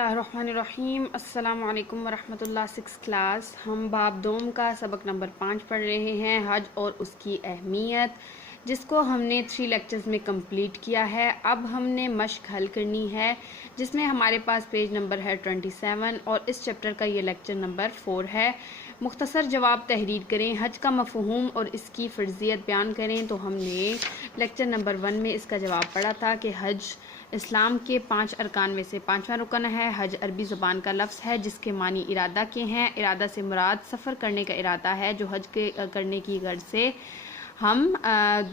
اللہ الرحمن الرحیم۔ السلام علیکم ورحمۃ اللہ۔ 6 کلاس ہم باب دوم کا سبق نمبر 5 پڑھ رہے ہیں، حج اور اس کی اہمیت، جس کو ہم نے 3 لیکچرز میں کمپلیٹ کیا ہے۔ اب ہم نے مشق حل کرنی ہے، جس میں ہمارے پاس پیج نمبر ہے 27 اور اس چیپٹر کا یہ لیکچر نمبر 4 ہے۔ مختصر جواب تحریر کریں، حج کا مفہوم اور اس کی فرضیت بیان کریں۔ تو ہم نے لیکچر نمبر 1 میں اس کا جواب پڑھا تھا کہ حج اسلام کے 5 ارکان میں سے 5واں رکن ہے۔ حج عربی زبان کا لفظ ہے جس کے معنی ارادہ کے ہیں۔ ارادہ سے مراد سفر کرنے کا ارادہ ہے، جو حج کے کرنے کی غرض سے ہم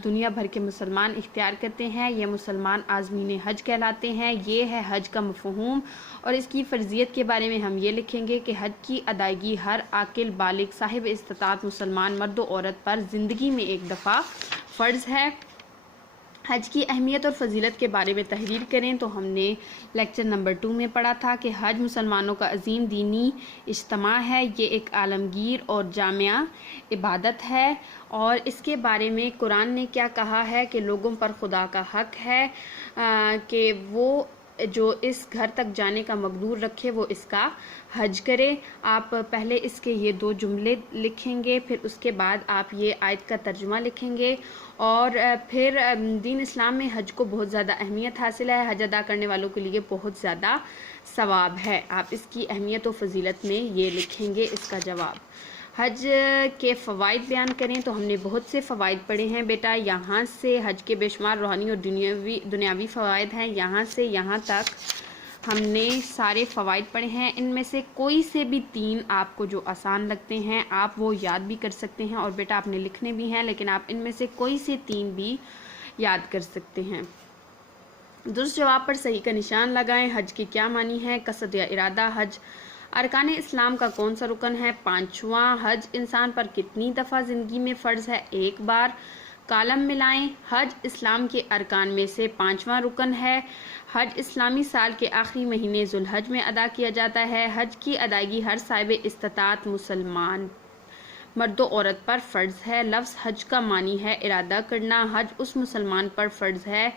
دنیا بھر کے مسلمان اختیار کرتے ہیں۔ یہ مسلمان عازمین حج کہلاتے ہیں۔ یہ ہے حج کا مفہوم، اور اس کی فرضیت کے بارے میں ہم یہ لکھیں گے کہ حج کی ادائیگی ہر عاقل بالغ صاحب استطاعت مسلمان مرد و عورت پر زندگی میں ایک دفعہ فرض ہے۔ حج کی اہمیت اور فضیلت کے بارے میں تحریر کریں۔ تو ہم نے لیکچر نمبر 2 میں پڑھا تھا کہ حج مسلمانوں کا عظیم دینی اجتماع ہے۔ یہ ایک عالمگیر اور جامع عبادت ہے، اور اس کے بارے میں قرآن نے کیا کہا ہے کہ لوگوں پر خدا کا حق ہے کہ وہ جو اس گھر تک جانے کا مقدور رکھے وہ اس کا حج کرے۔ آپ پہلے اس کے یہ 2 جملے لکھیں گے، پھر اس کے بعد آپ یہ آیت کا ترجمہ لکھیں گے، اور پھر دین اسلام میں حج کو بہت زیادہ اہمیت حاصل ہے۔ حج ادا کرنے والوں کے لیے بہت زیادہ ثواب ہے۔ آپ اس کی اہمیت و فضیلت میں یہ لکھیں گے اس کا جواب۔ حج کے فوائد بیان کریں۔ تو ہم نے بہت سے فوائد پڑھے ہیں بیٹا، یہاں سے حج کے بے شمار روحانی اور دنیاوی فوائد ہیں، یہاں سے یہاں تک ہم نے سارے فوائد پڑھے ہیں۔ ان میں سے کوئی سے بھی 3 آپ کو جو آسان لگتے ہیں آپ وہ یاد بھی کر سکتے ہیں، اور بیٹا آپ نے لکھنے بھی ہیں، لیکن آپ ان میں سے کوئی سے 3 بھی یاد کر سکتے ہیں۔ درست جواب پر صحیح کا نشان لگائیں۔ حج کے کیا معنی ہے؟ قصد یا ارادہ۔ حج ارکان اسلام کا کون سا رکن ہے؟ 5واں۔ حج انسان پر کتنی دفعہ زندگی میں فرض ہے؟ 1 بار۔ کالم ملائیں۔ حج اسلام کے ارکان میں سے 5واں رکن ہے۔ حج اسلامی سال کے آخری مہینے ذوالحج میں ادا کیا جاتا ہے۔ حج کی ادائیگی ہر صاحب استطاعت مسلمان مرد و عورت پر فرض ہے۔ لفظ حج کا معنی ہے ارادہ کرنا۔ حج اس مسلمان پر فرض ہے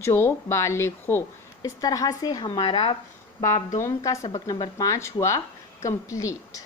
جو بالغ ہو۔ اس طرح سے ہمارا باب دوم کا سبق نمبر 5 ہوا کمپلیٹ۔